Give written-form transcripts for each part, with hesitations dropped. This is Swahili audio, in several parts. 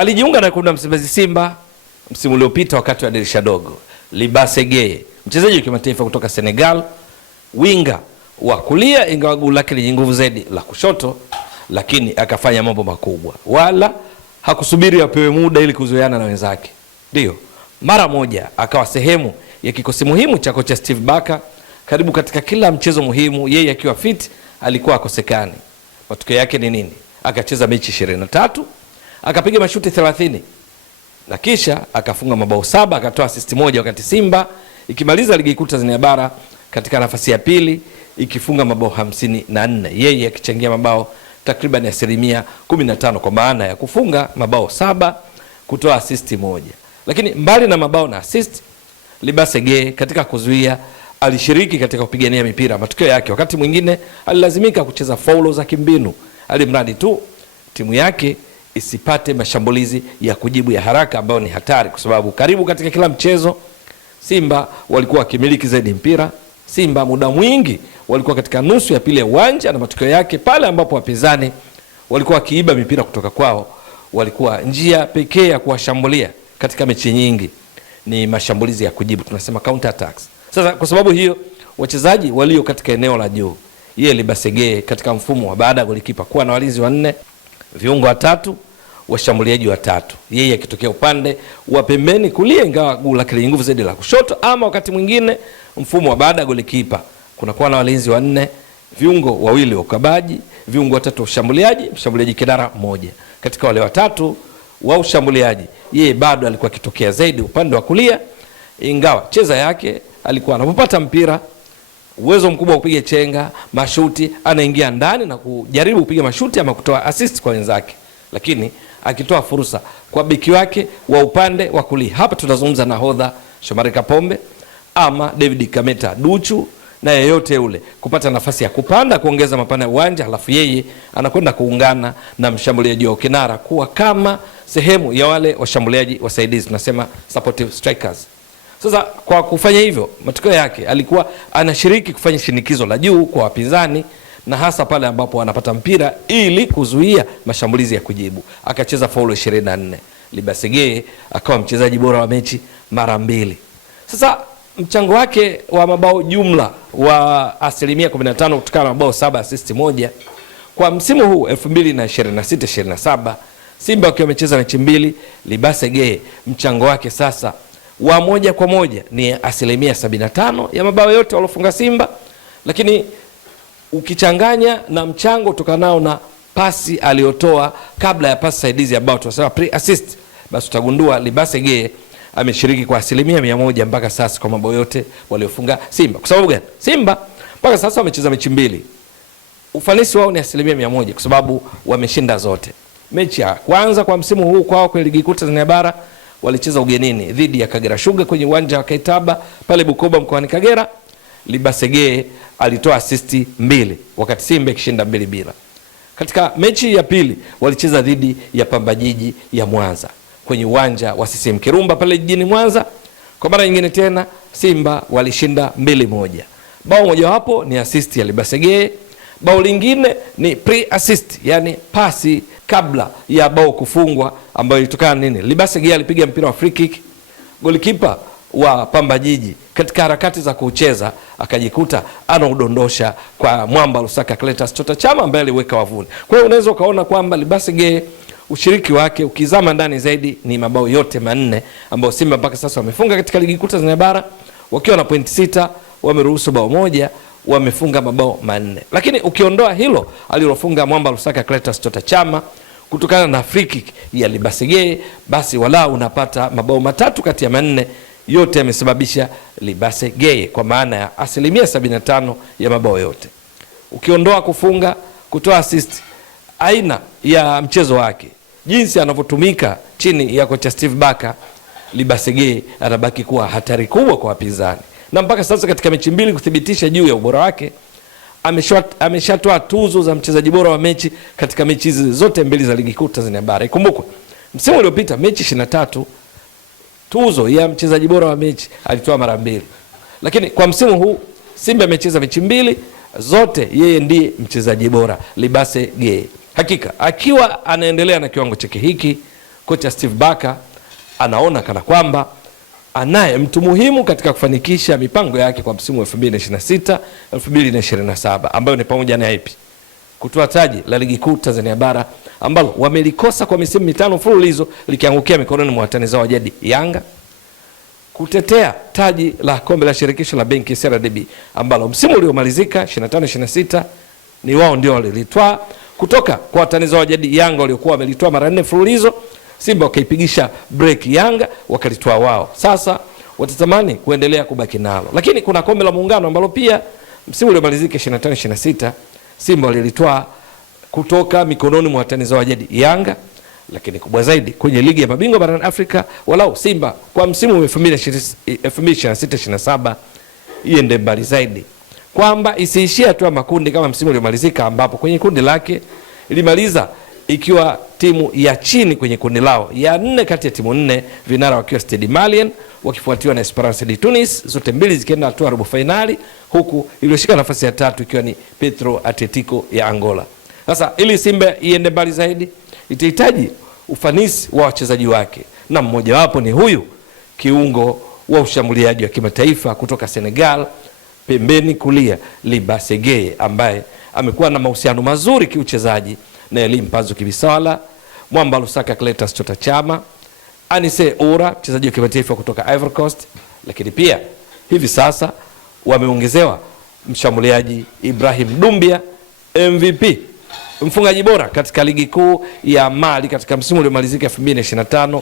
Alijiunga na wekundu wa Msimbazi Simba msimu uliopita wakati wa dirisha dogo. Libase Geye, mchezaji wa kimataifa kutoka Senegal, winga wa kulia, ingawa guu lake lenye nguvu zaidi la kushoto, lakini akafanya mambo makubwa. Wala hakusubiri apewe muda ili kuzoeana na wenzake. Ndio, mara moja akawa sehemu ya kikosi muhimu cha kocha Steve Barker. Karibu katika kila mchezo muhimu, yeye akiwa fit alikuwa akosekani. Matokeo yake ni nini? Akacheza mechi 23, akapiga mashuti 30, na kisha akafunga mabao 7, akatoa assist 1, wakati Simba ikimaliza ligi kuu Tanzania bara katika nafasi ya pili ikifunga mabao 54, yeye akichangia mabao takriban 15%, kwa maana ya kufunga mabao 7, kutoa assist 1. Lakini mbali na mabao na assist, Libase Geye katika kuzuia alishiriki katika kupigania mipira. Matokeo yake wakati mwingine alilazimika kucheza faulo za kimbinu, alimradi tu timu yake isipate mashambulizi ya kujibu ya haraka ambayo ni hatari, kwa sababu karibu katika kila mchezo Simba walikuwa wakimiliki zaidi mpira. Simba muda mwingi walikuwa katika nusu ya pili ya uwanja, na matokeo yake pale ambapo wapinzani walikuwa wakiiba mipira kutoka kwao, walikuwa njia pekee ya kuwashambulia katika mechi nyingi ni mashambulizi ya kujibu, tunasema counter attacks. Sasa kwa sababu hiyo, wachezaji walio katika eneo la juu, yeye Libase Geye katika mfumo wa baada ya golikipa kuwa na walinzi 4, viungo 3, washambuliaji 3, yeye akitokea upande wa pembeni kulia, ingawa guu lake lenye nguvu zaidi la kushoto. Ama wakati mwingine mfumo wa baada ya golikipa kunakuwa na walinzi 4, viungo 2 wa ukabaji, viungo 3 wa ushambuliaji, mshambuliaji kinara 1. Katika wale 3 wa ushambuliaji, yeye bado alikuwa akitokea zaidi upande wa kulia, ingawa cheza yake alikuwa anapopata mpira uwezo mkubwa wa kupiga chenga, mashuti, anaingia ndani na kujaribu kupiga mashuti ama kutoa assist kwa wenzake, lakini akitoa fursa kwa beki wake wa upande wa kulia. Hapa tunazungumza nahodha Shomari Kapombe ama David Kameta Duchu, na yeyote ule kupata nafasi ya kupanda kuongeza mapana ya uwanja, halafu yeye anakwenda kuungana na mshambuliaji wa kinara kuwa kama sehemu ya wale washambuliaji wasaidizi, tunasema supportive strikers. Sasa kwa kufanya hivyo, matokeo yake alikuwa anashiriki kufanya shinikizo la juu kwa wapinzani, na hasa pale ambapo anapata mpira ili kuzuia mashambulizi ya kujibu. Akacheza faulo 24. Libase Geye akawa mchezaji bora wa mechi mara 2. Sasa mchango wake wa mabao jumla wa 15% kutokana na mabao 7, assist 1 kwa msimu huu 2026-27, Simba wakiwa wamecheza mechi 2, Libase Geye mchango wake sasa wa moja kwa moja ni 75% ya mabao yote waliofunga Simba. Lakini ukichanganya na mchango utokanao na pasi aliyotoa kabla ya pasi saidizi ambao tunasema pre-assist, basi utagundua Libase Geye ameshiriki kwa 100% mpaka sasa kwa mabao yote waliofunga Simba. Kwa sababu gani? Simba mpaka sasa wamecheza mechi 2, ufanisi wao ni 100% kwa sababu wameshinda zote. Mechi ya kwanza kwa msimu huu kwao kwa ligi kuu Tanzania bara walicheza ugenini dhidi ya Kagera Sugar kwenye uwanja wa Kaitaba pale Bukoba mkoani Kagera. Libase Geye alitoa assist 2 wakati Simba ikishinda 2-0. Katika mechi ya pili walicheza dhidi ya Pamba Jiji ya Mwanza kwenye uwanja wa CCM Kirumba pale jijini Mwanza. Kwa mara nyingine tena Simba walishinda 2-1. Bao moja wapo ni assist ya Libase Geye, bao lingine ni pre-assist, yani pasi kabla ya bao kufungwa, ambayo ilitokana nini? Libase Geye alipiga mpira wa free kick, golikipa wa Pamba Jiji katika harakati za kucheza akajikuta anaudondosha kwa mwamba Lusaka Cletus Chota Chama ambaye aliweka wavuni. Kwa hiyo unaweza ukaona kwamba Libase Geye ushiriki wake ukizama ndani zaidi ni mabao yote 4 ambayo Simba mpaka sasa wamefunga katika ligi kuu Tanzania bara, wakiwa na point 6, wameruhusu bao 1, wamefunga mabao 4. Lakini ukiondoa hilo alilofunga mwamba Lusaka Cletus Chota Chama kutokana na free kick ya Libase Geye, basi walau unapata mabao 3 kati ya 4 yote yamesababisha Libase Geye, kwa maana ya 75% ya mabao yote. Ukiondoa kufunga, kutoa assist, aina ya mchezo wake, jinsi anavyotumika chini ya kocha Steve Barker, Libase Geye anabaki kuwa hatari kubwa kwa wapinzani. Na mpaka sasa katika mechi 2 kuthibitisha juu ya ubora wake, ameshatoa tuzo za mchezaji bora wa mechi katika mechi hizi zote 2 za ligi kuu Tanzania bara. Ikumbukwe msimu uliopita mechi 23, tuzo ya mchezaji bora wa mechi alitoa mara 2. Lakini kwa msimu huu Simba amecheza mechi 2 zote, yeye ndiye mchezaji bora Libase Geye. Hakika akiwa anaendelea na kiwango chake hiki kocha Steve Barker anaona kana kwamba anaye mtu muhimu katika kufanikisha mipango yake kwa msimu wa 2026 2027, ambayo ni pamoja na ipi? Kutoa taji la ligi kuu Tanzania bara ambalo wamelikosa kwa misimu mitano mfululizo likiangukia mikononi mwa watani zao wa jadi Yanga, kutetea taji la kombe la shirikisho la benki CRDB ambalo msimu uliomalizika 25-26 ni wao ndio walilitwaa kutoka kwa watani zao wa jadi Yanga waliokuwa wamelitwaa mara 4 mfululizo. Simba wakaipigisha break Yanga wakalitwaa wao. Sasa watatamani kuendelea kubaki nalo. Lakini kuna kombe la muungano ambalo pia msimu uliomalizika 25-26 Simba walilitwaa kutoka mikononi mwa watani zao wa jadi Yanga. Lakini kubwa zaidi kwenye ligi ya mabingwa barani Afrika, walau Simba kwa msimu wa 2026-27 iende mbali zaidi, kwamba isiishia tu makundi kama msimu uliomalizika, ambapo kwenye kundi lake ilimaliza ikiwa timu ya chini kwenye kundi lao ya 4 kati ya timu 4, vinara wakiwa Stade Malien wakifuatiwa na Esperance de Tunis, zote mbili zikienda hatua robo finali, huku iliyoshika nafasi ya 3 ikiwa ni Petro Atletico ya Angola. Sasa ili Simba iende mbali zaidi itahitaji ufanisi wa wachezaji wake, na mmoja wapo ni huyu kiungo wa ushambuliaji wa kimataifa kutoka Senegal, pembeni kulia Libase Geye, ambaye amekuwa na mahusiano mazuri kiuchezaji na Elie Mpanzu Kibisawala, Mwamba Lusaka Cletus Chota Chama, Anise Ora mchezaji wa kimataifa kutoka Ivory Coast. Lakini pia hivi sasa wameongezewa mshambuliaji Ibrahim Dumbia, MVP mfungaji bora katika ligi kuu ya Mali katika msimu uliomalizika 2025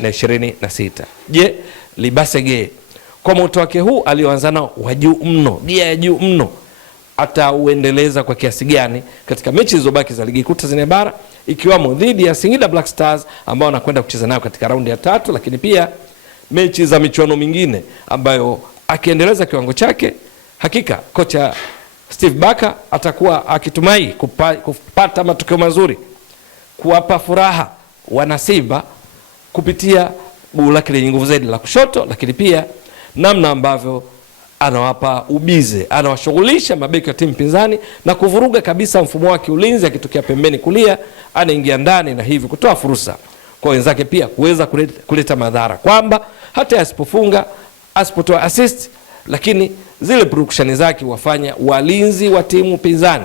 2026. Je, Libase Geye kwa moto wake huu alioanza nao wa juu mno, gia ya juu mno, atauendeleza kwa kiasi gani katika mechi zilizobaki za ligi kuu Tanzania bara, ikiwamo dhidi ya Singida Black Stars ambao anakwenda kucheza nayo katika raundi ya 3, lakini pia mechi za michuano mingine ambayo akiendeleza kiwango chake, hakika kocha Steve Barker atakuwa akitumai kupata matokeo mazuri, kuwapa furaha wana Simba kupitia guu lake lenye nguvu zaidi la kushoto, lakini pia namna ambavyo anawapa ubize, anawashughulisha mabeki wa timu pinzani na kuvuruga kabisa mfumo wa kiulinzi, akitokea pembeni kulia anaingia ndani, na hivyo kutoa fursa kwa wenzake pia kuweza kuleta madhara, kwamba hata asipofunga, asipotoa assist, lakini zile production zake wafanya walinzi wa timu pinzani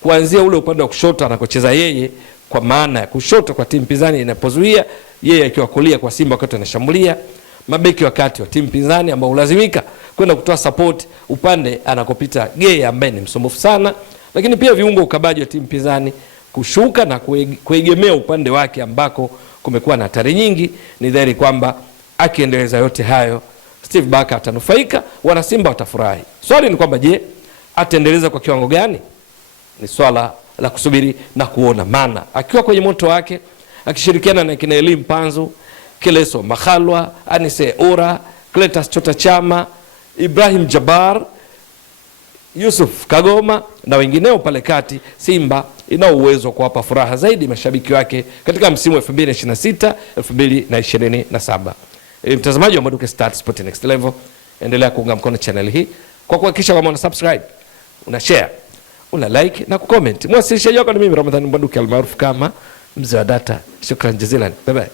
kuanzia ule upande wa kushoto anakocheza yeye, kwa maana ya kushoto kwa timu pinzani inapozuia yeye, akiwa kulia kwa Simba wakati anashambulia, mabeki wakati wa timu pinzani ambao ulazimika kwenda kutoa support upande anakopita Geye ambaye ni msumbufu sana, lakini pia viungo ukabaji wa timu pinzani kushuka na kuegemea upande wake ambako kumekuwa na hatari nyingi. Ni dhahiri kwamba akiendeleza yote hayo Steve Barker atanufaika, wana Simba watafurahi. Swali ni kwamba je, ataendeleza kwa kiwango gani? Ni swala la kusubiri na kuona, maana akiwa kwenye moto wake akishirikiana na kina Elie Mpanzu, Keleso Makhalwa, Anise Ora, Cletus Chota Chama, Ibrahim Jabbar, Yusuf Kagoma na wengineo pale kati, Simba ina uwezo wa kuwapa furaha zaidi mashabiki wake katika msimu wa 2026 2027. Mtazamaji wa Mbwaduke Stats Sport Next Level, endelea kuunga mkono channel hii kwa kuhakikisha kama una subscribe, una share, una like na kucomment. Mwasilishaji wako ni mimi Ramadhani Mbwaduke almaarufu kama Mzee wa Data. Shukrani jazilan. Bye bye.